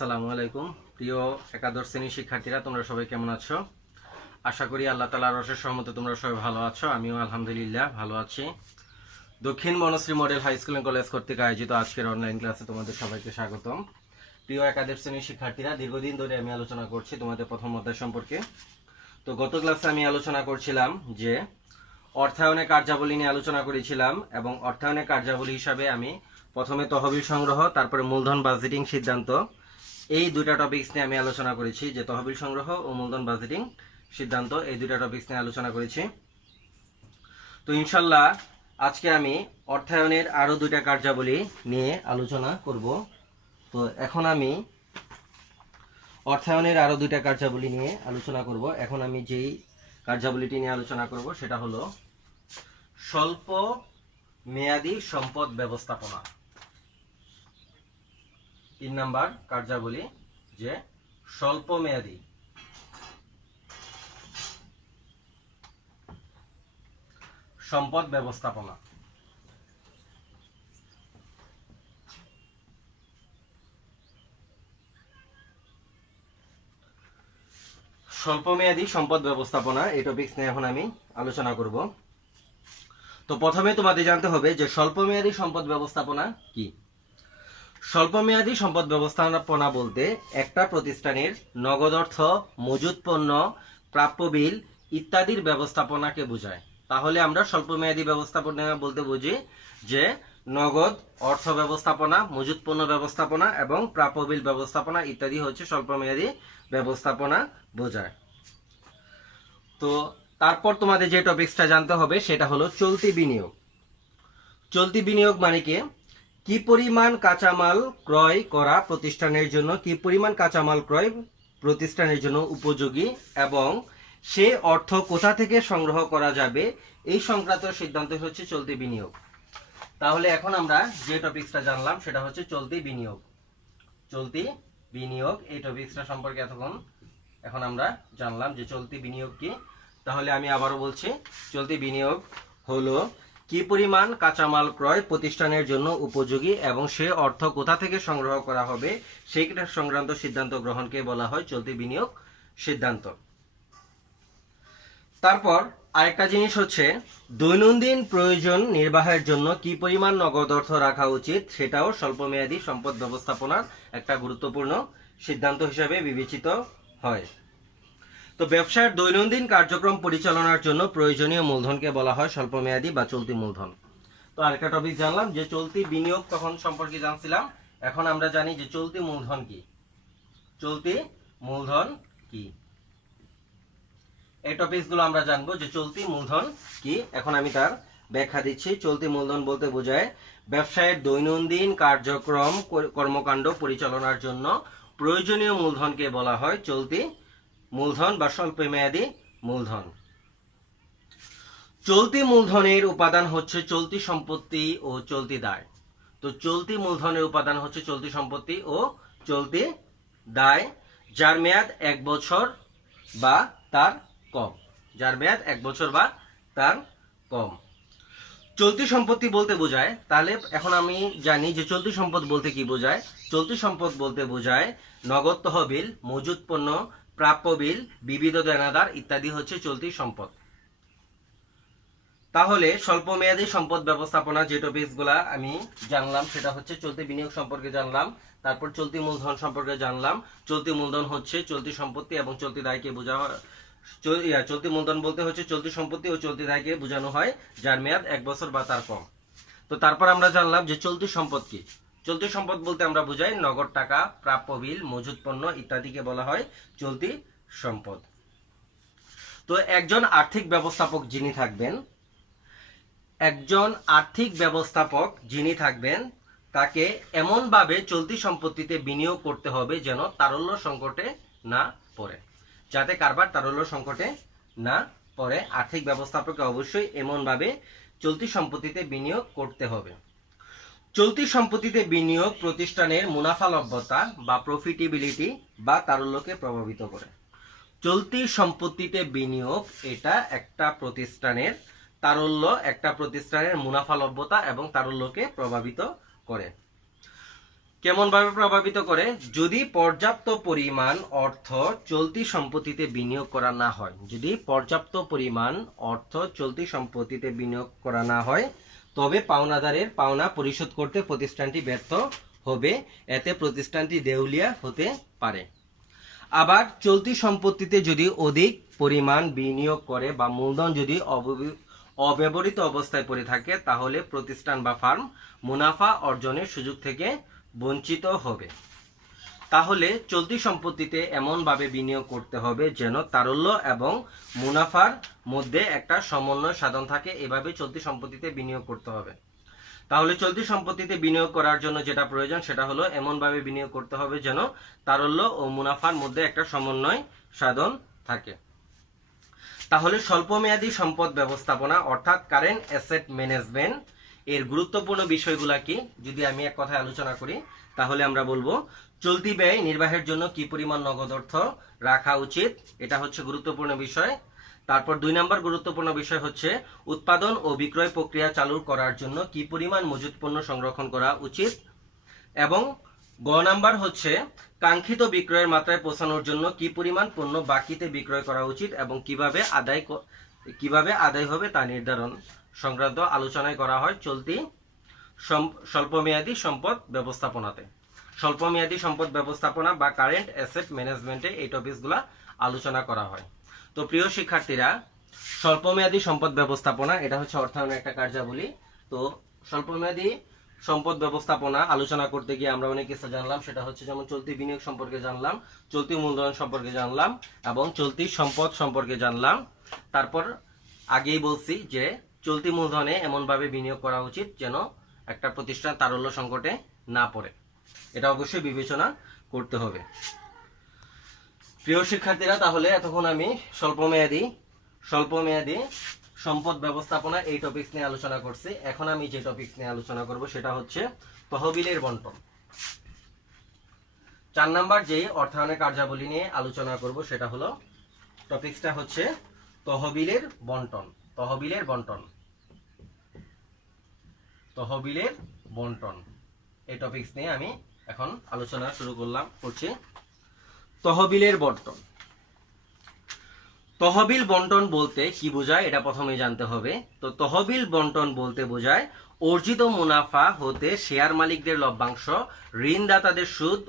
আসসালামু আলাইকুম প্রিয় একাদশ শ্রেণীর শিক্ষার্থীরা, তোমরা সবাই কেমন আছো? আশা করি আল্লাহ তাআলার অশেষ রহমতে তোমরা সবাই ভালো আছো। আমিও আলহামদুলিল্লাহ ভালো আছি। Dakshin Banasree model high school and college কর্তৃক আয়োজিত আজকের অনলাইন ক্লাসে তোমাদের সবাইকে স্বাগতম। প্রিয় একাদশ শ্রেণীর শিক্ষার্থীরা, দীর্ঘদিন ধরে আমি আলোচনা করছি তোমাদের প্রথম অধ্যায় সম্পর্কে। তো গত ক্লাসে আমি আলোচনা করছিলাম যে অর্থায়নের কার্যাবলী নিয়ে আলোচনা করেছিলাম, এবং অর্থায়নের কার্যাবলী হিসাবে আমি প্রথমে তহবিল সংগ্রহ, তারপরে মূলধন বাজেটিং সিদ্ধান্ত, এই দুইটা টপিকস নিয়ে আমি আলোচনা করেছি। যে তহবিল সংগ্রহ ও মূলধন বাজেটিং সিদ্ধান্ত, এই দুইটা টপিকস নিয়ে আলোচনা করেছি। তো ইনশাল্লাহ আজকে আমি অর্থায়নের আরো দুইটা কার্যাবলী নিয়ে আলোচনা করব। তো এখন আমি অর্থায়নের আরো দুইটা কার্যাবলী নিয়ে আলোচনা করব। এখন আমি যেই কার্যাবলীটি নিয়ে আলোচনা করব সেটা হলো স্বল্প মেয়াদী সম্পদ ব্যবস্থাপনা। 3 নাম্বার কার্যাবলী, যে স্বল্প মেয়াদী সম্পদ ব্যবস্থাপনা। স্বল্পমেয়াদী সম্পদ ব্যবস্থাপনা এই টপিকস নিয়ে এখন আমি আলোচনা করব। তো প্রথমে তোমাদের জানতে হবে যে স্বল্পমেয়াদী সম্পদ ব্যবস্থাপনা কি। স্বল্পমেয়াদী সম্পদ ব্যবস্থাপনা বলতে একটা প্রতিষ্ঠানের নগদ অর্থ, মজুত পণ্য, প্রাপ্য বিল ইত্যাদির ব্যবস্থাপনাকে বোঝায়। তাহলে আমরা স্বল্পমেয়াদী ব্যবস্থাপনা বলতে বুঝি যে নগদ অর্থ ব্যবস্থাপনা, মজুত পণ্য ব্যবস্থাপনা এবং প্রাপ্য বিল ব্যবস্থাপনা ইত্যাদি হচ্ছে স্বল্পমেয়াদী ব্যবস্থাপনা বোঝায়। তো তারপর তোমাদের যে টপিকসটা জানতে হবে সেটা হলো চলতি বিনিয়োগ। চলতি বিনিয়োগ মানে কি পরিমাণ কাঁচামাল ক্রয় করা প্রতিষ্ঠানের জন্য, কি পরিমাণ কাঁচামাল ক্রয় প্রতিষ্ঠানের জন্য উপযোগী এবং সে অর্থ কোথা থেকে সংগ্রহ করা যাবে, এই সংক্রান্ত সিদ্ধান্ত হচ্ছে চলতি বিনিয়োগ। তাহলে এখন আমরা যে টপিকসটা জানলাম সেটা হচ্ছে চলতি বিনিয়োগ। চলতি বিনিয়োগ এই টপিকসটা সম্পর্কে এখন আমরা জানলাম যে চলতি বিনিয়োগ কি। তাহলে আমি আবারও বলছি, চলতি বিনিয়োগ হলো কি পরিমাণ কাঁচামাল ক্রয় প্রতিষ্ঠানের জন্য উপযোগী এবং সে অর্থ কোথা থেকে সংগ্রহ করা হবে সেইটা সংক্রান্ত সিদ্ধান্ত গ্রহণকে বলা হয় চলতি বিনিয়োগ সিদ্ধান্ত। তারপর আরেকটা জিনিস হচ্ছে দৈনন্দিন প্রয়োজন নির্বাহের জন্য কি পরিমাণ নগদ অর্থ রাখা উচিত, সেটাও স্বল্পমেয়াদী সম্পদ ব্যবস্থাপনার একটা গুরুত্বপূর্ণ সিদ্ধান্ত হিসেবে বিবেচিত হয়। তো ব্যবসার দৈনন্দিন কার্যক্রম পরিচালনার জন্য প্রয়োজনীয় মূলধনকে বলা হয় স্বল্পমেয়াদী বা চলতি মূলধন। তো আরেকটা টপিক জানলাম যে চলতি বিনিয়োগ তখন সম্পর্কে জানছিলাম। এখন আমরা জানি যে চলতি মূলধন কি। চলতি মূলধন কি, এই টপিকসগুলো আমরা জানবো যে চলতি মূলধন কি। এখন আমি তার ব্যাখ্যা দিচ্ছি। চলতি মূলধন বলতে বোঝায় ব্যবসায়ের দৈনন্দিন কার্যক্রম কর্মকাণ্ড পরিচালনার জন্য প্রয়োজনীয় মূলধনকে বলা হয় চলতি মূলধন বা স্বল্পমেয়াদী মূলধন। চলতি মূলধনের উপাদান হচ্ছে চলতি সম্পত্তি ও চলতি দায়। তো চলতি মূলধনের উপাদান হচ্ছে চলতি সম্পত্তি ও চলতি দায়, যার মেয়াদ 1 বছর বা তার কম। যার মেয়াদ 1 বছর বা তার কম। চলতি সম্পত্তি বলতে বোঝায়, তাহলে এখন আমি জানি যে চলতি সম্পদ বলতে কি বোঝায়। চলতি সম্পদ বলতে বোঝায় নগদ তহবিল, মজুত পণ্য, প্রাপ্য বিল, বিবিধ দেনাদার ইত্যাদি হচ্ছে চলতি সম্পদ। তাহলে স্বল্পমেয়াদী সম্পদ ব্যবস্থাপনা যে টপিকসগুলা আমি জানলাম সেটা হচ্ছে চলতি বিনিয়োগ সম্পর্কে জানলাম, তারপর চলতি মূলধন সম্পর্কে জানলাম। চলতি মূলধন হচ্ছে চলতি সম্পত্তি এবং চলতি দায়কে বোঝা। চলতি মূলধন বলতে হচ্ছে চলতি সম্পত্তি ও চলতি দায়কে বোঝানো হয়, যার মেয়াদ 1 বছর বা তার কম। তো তারপর আমরা জানলাম যে চলতি সম্পদ কি। চলতি সম্পদ বলতে আমরা বুঝাই নগদ টাকা, প্রাপ্য বিল, মজুত পণ্য ইত্যাদিকে বলা হয় চলতি সম্পদ। তো একজন আর্থিক ব্যবস্থাপক যিনি থাকবেন তাকে এমনভাবে চলতি সম্পত্তিতে বিনিয়োগ করতে হবে যেন তারল্য সংকটে না পড়ে, যাতে কারবার তারল্য সংকটে না পড়ে। আর্থিক ব্যবস্থাপককে অবশ্যই এমনভাবে চলতি সম্পত্তিতে বিনিয়োগ করতে হবে। চলতি সম্পত্তিতে বিনিয়োগ প্রতিষ্ঠানের মুনাফালভ্যতা বা প্রফিটেবিলিটি বা তারল্যকে প্রভাবিত করে। চলতি সম্পত্তিতে বিনিয়োগ এটা একটা প্রতিষ্ঠানের তারল্য, একটা প্রতিষ্ঠানের মুনাফালভ্যতা এবং তারল্যকে প্রভাবিত করে। কেমন ভাবে প্রভাবিত করে? যদি পর্যাপ্ত পরিমাণ অর্থ চলতি সম্পত্তিতে বিনিয়োগ করা না হয়, যদি পর্যাপ্ত পরিমাণ অর্থ চলতি সম্পত্তিতে বিনিয়োগ করা না হয়, তবে পাওনাদারের পাওনা পরিশোধ করতে প্রতিষ্ঠানটি ব্যর্থ হবে, এতে প্রতিষ্ঠানটি দেউলিয়া হতে পারে। আবার চলতি সম্পত্তিতে যদি অধিক পরিমাণ বিনিয়োগ করে বা মূলধন যদি অব্যবহৃত অবস্থায় পড়ে থাকে, তাহলে প্রতিষ্ঠান বা ফার্ম মুনাফা অর্জনের সুযোগ থেকে বঞ্চিত হবে। তাহলে চলতি সম্পত্তিতে এমনভাবে বিনিয়োগ করতে হবে যেন তারল্য এবং মুনাফার মধ্যে একটা সমন্বয় সাধন থাকে। এভাবে চলতি সম্পত্তিতে বিনিয়োগ করতে হবে। তাহলে চলতি সম্পত্তিতে বিনিয়োগ করার জন্য যেটা প্রয়োজন সেটা হলো এমনভাবে বিনিয়োগ করতে হবে যেন তারল্য ও মুনাফার মধ্যে একটা সমন্বয় সাধন থাকে। তাহলে স্বল্পমেয়াদী সম্পদ ব্যবস্থাপনা অর্থাৎ কারেন্ট অ্যাসেট ম্যানেজমেন্ট এর গুরুত্বপূর্ণ বিষয়গুলা কি যদি আমি এক কথায় আলোচনা করি, তাহলে আমরা বলবো চলতি ব্যয় নির্বাহের জন্য কি পরিমাণ নগদ অর্থ রাখা উচিত, এটা হচ্ছে গুরুত্বপূর্ণ বিষয়। তারপর 2 নম্বর গুরুত্বপূর্ণ বিষয় হচ্ছে উৎপাদন ও বিক্রয় প্রক্রিয়া চালু করার জন্য কি পরিমাণ মজুত পণ্য সংরক্ষণ করা উচিত, এবং গ নাম্বার হচ্ছে কাঙ্ক্ষিত বিক্রয়ের মাত্রায় পৌঁছানোর জন্য কি পরিমাণ পণ্য বাকিতে বিক্রয় করা উচিত এবং কিভাবে আদায় হবে তা নির্ধারণ সংক্রান্ত আলোচনায় করা হয় চলতি স্বল্পমেয়াদী সম্পদ ব্যবস্থাপনাতে। স্বল্পমেয়াদী সম্পদ ব্যবস্থাপনা বা কারেন্ট অ্যাসেট ম্যানেজমেন্টে এই টপিকসগুলো আলোচনা করা হয়। তো প্রিয় শিক্ষার্থীরা, স্বল্পমেয়াদী সম্পদ ব্যবস্থাপনা এটা হচ্ছে অর্থায়নের একটা কার্যাবলী। তো স্বল্পমেয়াদী সম্পদ ব্যবস্থাপনা আলোচনা করতে গিয়ে আমরা অনেক কিছু জানলাম, সেটা হচ্ছে যেমন চলতি বিনিয়োগ সম্পর্কে জানলাম, চলতি মূলধন সম্পর্কে জানলাম এবং চলতি সম্পদ সম্পর্কে জানলাম। তারপর আগেই বলছি যে চলতি মূলধনে এমনভাবে বিনিয়োগ করা উচিত যেন একটা প্রতিষ্ঠান তারল্য সংকটে না পড়ে, এটা অবশ্যই বিবেচনা করতে হবে। প্রিয় শিক্ষার্থীরা, তাহলে এতক্ষণ আমি স্বল্পমেয়াদী সম্পদ ব্যবস্থাপনা এই টপিকস নিয়ে আলোচনা করছি। এখন আমি যে টপিকস নিয়ে আলোচনা করব সেটা হচ্ছে তহবিলের বন্টন। 4 নাম্বার যে অর্থায়নের কার্যাবলী নিয়ে আলোচনা করব সেটা হলো টপিকসটা হচ্ছে তহবিলের বন্টন। তহবিলের বন্টন এই টপিকস নিয়ে আমি এখন আলোচনা শুরু করছি। তহবিলের বন্টন। তহবিল বন্টন বলতে কি বোঝায় এটা প্রথমে জানতে হবে। তো তহবিল বন্টন বলতে বোঝায় অর্জিত মুনাফা হতে শেয়ার মালিকদের লভ্যাংশ, ঋণদাতাদের সুদ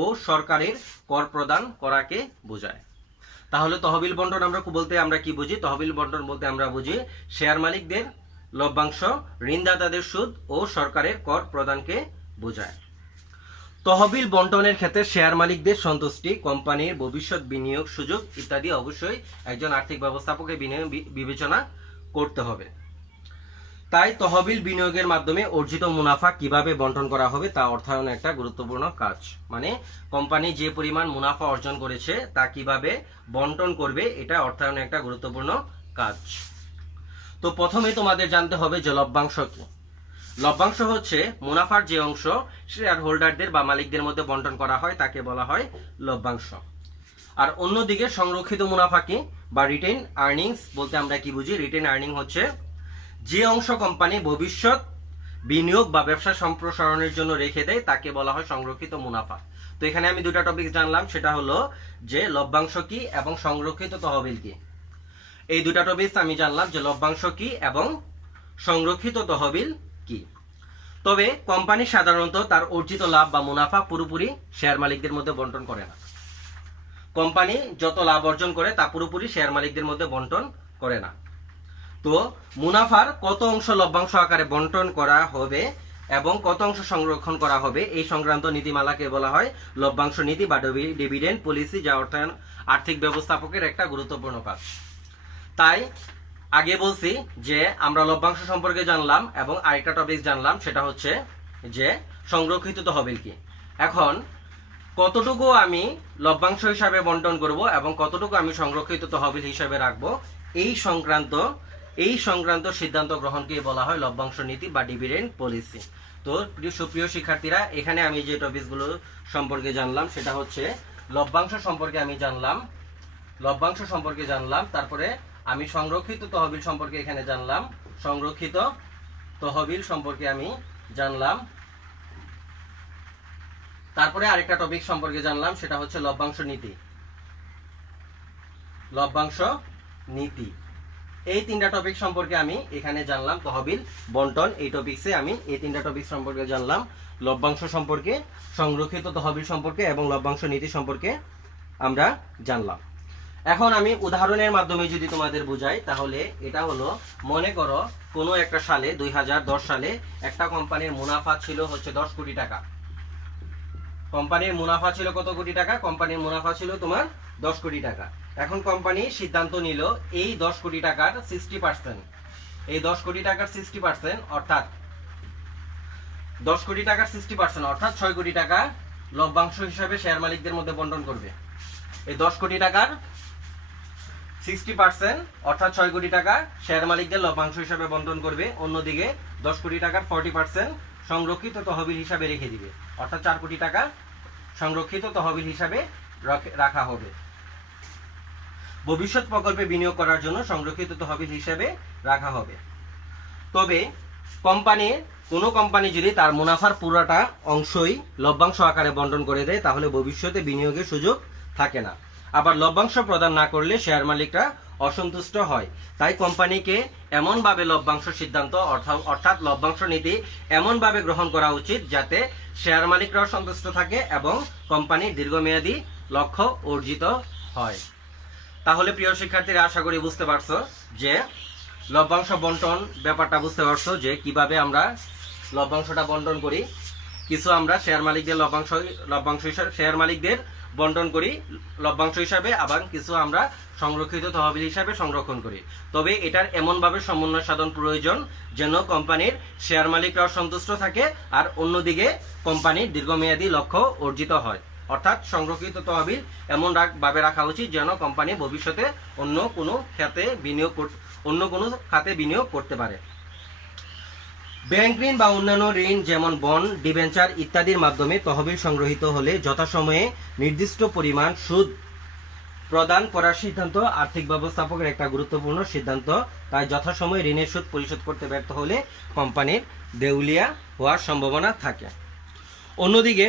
ও সরকারের কর প্রদান করাকে বোঝায়। তাহলে তহবিল বন্টন আমরা কি বুঝি? তহবিল বন্টন বলতে আমরা বুঝি শেয়ার মালিকদের লভ্যাংশ, ঋণদাতাদের সুদ ও সরকারের কর প্রদানকে বোঝায়। তহবিল বন্টনের ক্ষেত্রে শেয়ার মালিকদের সন্তুষ্টি, কোম্পানির ভবিষ্যৎ বিনিয়োগ সুযোগ ইত্যাদি অবশ্যই একজন আর্থিক ব্যবস্থাপকের বিবেচনা করতে হবে। তাই তহবিল বিনিয়োগের মাধ্যমে অর্জিত মুনাফা কিভাবে বন্টন করা হবে তা অর্থায়নের একটা গুরুত্বপূর্ণ কাজ। মানে কোম্পানি যে পরিমাণ মুনাফা অর্জন করেছে তা কিভাবে বন্টন করবে, এটা অর্থায়নের একটা গুরুত্বপূর্ণ কাজ। তো প্রথমে তোমাদের জানতে হবে যে লভ্যাংশ কি। লভ্যাংশ হচ্ছে মুনাফার যে অংশ শেয়ার হোল্ডারদের বা মালিকদের মধ্যে বন্টন করা হয় তাকে বলা হয় লভ্যাংশ। আর অন্যদিকে সংরক্ষিত মুনাফা কি বা রিটেইন আর্নিংস বলতে আমরা কি বুঝি? রিটেইন আর্নিং হচ্ছে যে অংশ কোম্পানি ভবিষ্যৎ বিনিয়োগ বা ব্যবসা সম্প্রসারণের জন্য রেখে দেয় তাকে বলা হয় সংরক্ষিত মুনাফা। তো এখানে আমি দুটা টপিক জানলাম, সেটা হলো যে লভ্যাংশ কি এবং সংরক্ষিত তহবিল কি। এই দুটা টপিক আমি জানলাম যে লভ্যাংশ কি এবং সংরক্ষিত তহবিল কি। তবে কোম্পানি সাধারণত তার অর্জিত লাভ বা মুনাফা পুরোপুরি শেয়ার মালিকদের মধ্যে বন্টন করে না। কোম্পানি যত লাভ অর্জন করে তা পুরোপুরি শেয়ার মালিকদের মধ্যে বন্টন করে না। তো মুনাফার কত অংশ লভ্যাংশ আকারে বন্টন করা হবে এবং কত অংশ সংরক্ষণ করা হবে এই সংক্রান্ত নীতিমালাকে বলা হয় লভ্যাংশ নীতি বা ডিভিডেন্ড পলিসি, যা অর্থায়ন আর্থিক ব্যবস্থাপকের একটা গুরুত্বপূর্ণ কাজ। তাই আগে বলছি যে আমরা লভ্যাংশ সম্পর্কে জানলাম এবং আরেকটা টপিক জানলাম, সেটা হচ্ছে যে সংরক্ষিত তহবিল কি। এখন কতটুকু আমি লভ্যাংশ হিসাবে বন্টন করব এবং কতটুকু আমি সংরক্ষিত তহবিল হিসাবে রাখবো এই সংক্রান্ত সিদ্ধান্ত গ্রহণকে বলা হয় লভ্যাংশ নীতি বা ডিভিডেন্ড পলিসি। তো সুপ্রিয় শিক্ষার্থীরা, এখানে আমি যে টপিকগুলো সম্পর্কে জানলাম সেটা হচ্ছে লভ্যাংশ সম্পর্কে জানলাম, তারপরে আমি সংরক্ষিত তহবিল সম্পর্কে এখানে জানলাম, তারপরে আরেকটা টপিক সম্পর্কে জানলাম, সেটা হচ্ছে লভ্যাংশ নীতি। লভ্যাংশ নীতি, এই তিনটা টপিক সম্পর্কে আমি এখানে জানলাম। তহবিল বন্টন এই টপিকসে আমি এই তিনটা টপিক সম্পর্কে জানলাম, লভ্যাংশ সম্পর্কে, সংরক্ষিত তহবিল সম্পর্কে এবং লভ্যাংশ নীতি সম্পর্কে আমরা জানলাম। এখন আমি উদাহরণের মাধ্যমে যদি তোমাদের বুঝাই, তাহলে এটা হলো, মনে করো কোনো একটা সালে 2010 সালে একটা কোম্পানির মুনাফা ছিল হচ্ছে 10 কোটি টাকা। কোম্পানির মুনাফা ছিল কত কোটি টাকা? কোম্পানির মুনাফা ছিল তোমার 10 কোটি টাকা। এখন কোম্পানি সিদ্ধান্ত নিল এই 10 কোটি টাকার 60%, এই 10 কোটি টাকার 60% অর্থাৎ 10 কোটি টাকার 60% অর্থাৎ 6 কোটি টাকা লভ্যাংশ হিসাবে শেয়ার মালিকদের মধ্যে বন্টন করবে। এই 10 কোটি টাকার 60% অর্থাৎ 6 কোটি টাকা শেয়ার মালিকদের লভ্যাংশ হিসাবে বন্টন করবে। অন্যদিকে 10 কোটি টাকার 40% সংরক্ষিত তহবিল হিসাবে রেখে দিবে, অর্থাৎ 4 কোটি টাকা সংরক্ষিত তহবিল হিসাবে রাখা হবে। ভবিষ্যৎ প্রকল্পে বিনিয়োগ করার জন্য সংরক্ষিত তহবিল হিসাবে রাখা হবে। তবে কোনো কোম্পানি যদি তার মুনাফার পুরোটা অংশই লভ্যাংশ আকারে বন্টন করে দেয়, তাহলে ভবিষ্যতে বিনিয়োগের সুযোগ থাকে না। আবার লভ্যাংশ প্রদান না করলে শেয়ার মালিকরা অসন্তুষ্ট হয়। তাই কোম্পানিকে এমনভাবে লভ্যাংশ সিদ্ধান্ত অর্থাৎ লভ্যাংশ নীতি এমনভাবে গ্রহণ করা উচিত যাতে শেয়ার মালিকরাও সন্তুষ্ট থাকে এবং কোম্পানির দীর্ঘমেয়াদী লক্ষ্য অর্জিত হয়। তাহলে প্রিয় শিক্ষার্থীরা, আশা করি বুঝতে পারছো যে লভ্যাংশ বন্টন ব্যাপারটা বুঝতে পারছো, যে কিভাবে আমরা লভ্যাংশটা বন্টন করি। কিছু আমরা শেয়ার মালিকদের লভ্যাংশ হিসাবে শেয়ার মালিকদের বন্টন করি লভ্যাংশ হিসাবে, আবার কিছু আমরা সংরক্ষিত তহবিল হিসাবে সংরক্ষণ করি। তবে এটার এমনভাবে সমন্বয় সাধন প্রয়োজন যেন কোম্পানির শেয়ার মালিকরাও সন্তুষ্ট থাকে আর অন্যদিকে কোম্পানির দীর্ঘমেয়াদী লক্ষ্য অর্জিত হয়। অর্থাৎ সংরক্ষিত তহবিল এমন ভাবে রাখা উচিত যেন কোম্পানি ভবিষ্যতে অন্য কোনো খাতে বিনিয়োগ করতে পারে। ব্যাংক ঋণ বা অন্যান্য ঋণ যেমন বন্ড, ডিবেঞ্চার ইত্যাদির মাধ্যমে তহবিল সংগ্রহিত হলে যথাসময়ে নির্দিষ্ট পরিমাণ সুদ প্রদান করার সিদ্ধান্ত আর্থিক ব্যবস্থাপকের একটা গুরুত্বপূর্ণ সিদ্ধান্ত। তাই যথাসময়ে ঋণের সুদ পরিশোধ করতে ব্যর্থ হলে কোম্পানির দেউলিয়া হওয়ার সম্ভাবনা থাকে। অন্যদিকে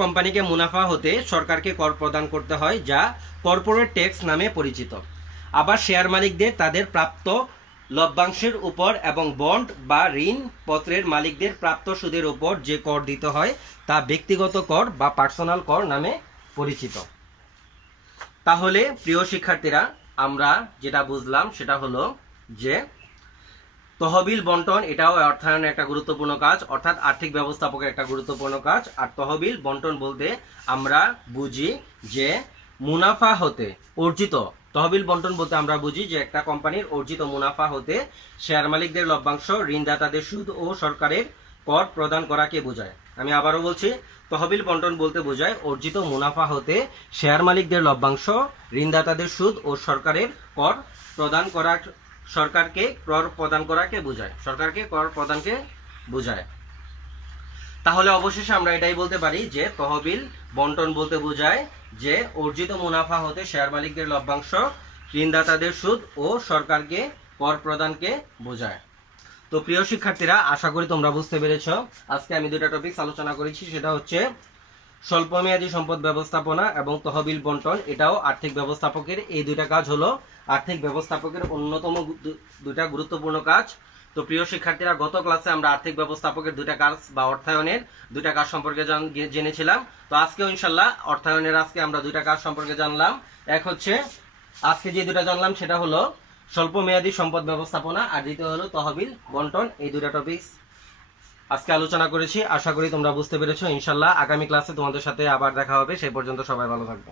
কোম্পানিকে মুনাফা হতে সরকারকে কর প্রদান করতে হয়, যা কর্পোরেট ট্যাক্স নামে পরিচিত। আবার শেয়ার মালিকদের তাদের প্রাপ্ত লভ্যাংশের উপর এবং বন্ড বা ঋণ পত্রের মালিকদের প্রাপ্ত সুদের উপর যে কর দিতে হয় তা ব্যক্তিগত কর বা পার্সোনাল কর নামে পরিচিত। তাহলে প্রিয় শিক্ষার্থীরা, আমরা যেটা বুঝলাম সেটা হলো যে তহবিল বন্টন এটাও অর্থায়নের একটা গুরুত্বপূর্ণ কাজ, অর্থাৎ আর্থিক ব্যবস্থাপকের একটা গুরুত্বপূর্ণ কাজ। আর তহবিল বন্টন বলতে আমরা বুঝি যে মুনাফা হতে অর্জিত, তহবিল বন্টন বলতে আমরা বুঝি যে একটা কোম্পানির অর্জিত মুনাফা হতে শেয়ার মালিকদের লভ্যাংশ, ঋণদাতাদের সুদ ও সরকারের কর প্রদান করাকে বোঝায়। আমি আবারও বলছি, তহবিল বন্টন বলতে বোঝায় অর্জিত মুনাফা হতে শেয়ার মালিকদের লভ্যাংশ, ঋণদাতাদের সুদ ও সরকারের কর প্রদান করা, সরকারকে কর প্রদান করাকে বোঝায়, সরকারকে কর প্রদানকে বোঝায়। তাহলে অবশেষে আমরা এটাই বলতে পারি যে তহবিল বন্টন বলতে বোঝায় যে অর্জিত মুনাফা হতে শেয়ার মালিকদের লভ্যাংশ, ঋণদাতাদের সুদ ও সরকারকে কর প্রদানকে বোঝায়। তো প্রিয় শিক্ষার্থীরা, আশা করি তোমরা বুঝতে পেরেছো। আজকে আমি দুটো টপিক আলোচনা করেছি, সেটা হচ্ছে স্বল্পমেয়াদী সম্পদ ব্যবস্থাপনা এবং তহবিল বন্টন। এটাও আর্থিক ব্যবস্থাপকের, এই দুইটা কাজ হলো আর্থিক ব্যবস্থাপকের অন্যতম দুইটা গুরুত্বপূর্ণ কাজ। তো প্রিয় শিক্ষার্থীরা, গত ক্লাসে আমরা আর্থিক ব্যবস্থাপকের দুইটা কাজ বা অর্থায়নের দুইটা কাজ সম্পর্কে জেনেছিলাম। তো আজকেও ইনশাল্লাহ অর্থায়নের আজকে আমরা দুইটা কাজ সম্পর্কে জানলাম। এক হচ্ছে আজকে যে দুইটা জানলাম সেটা হলো স্বল্প মেয়াদী সম্পদ ব্যবস্থাপনা, আর দ্বিতীয় হলো তহবিল বন্টন। এই দুইটা টপিক আজকে আলোচনা করেছি। আশা করি তোমরা বুঝতে পেরেছো। ইনশাল্লাহ আগামী ক্লাসে তোমাদের সাথে আবার দেখা হবে। সেই পর্যন্ত সবাই ভালো থাকবে।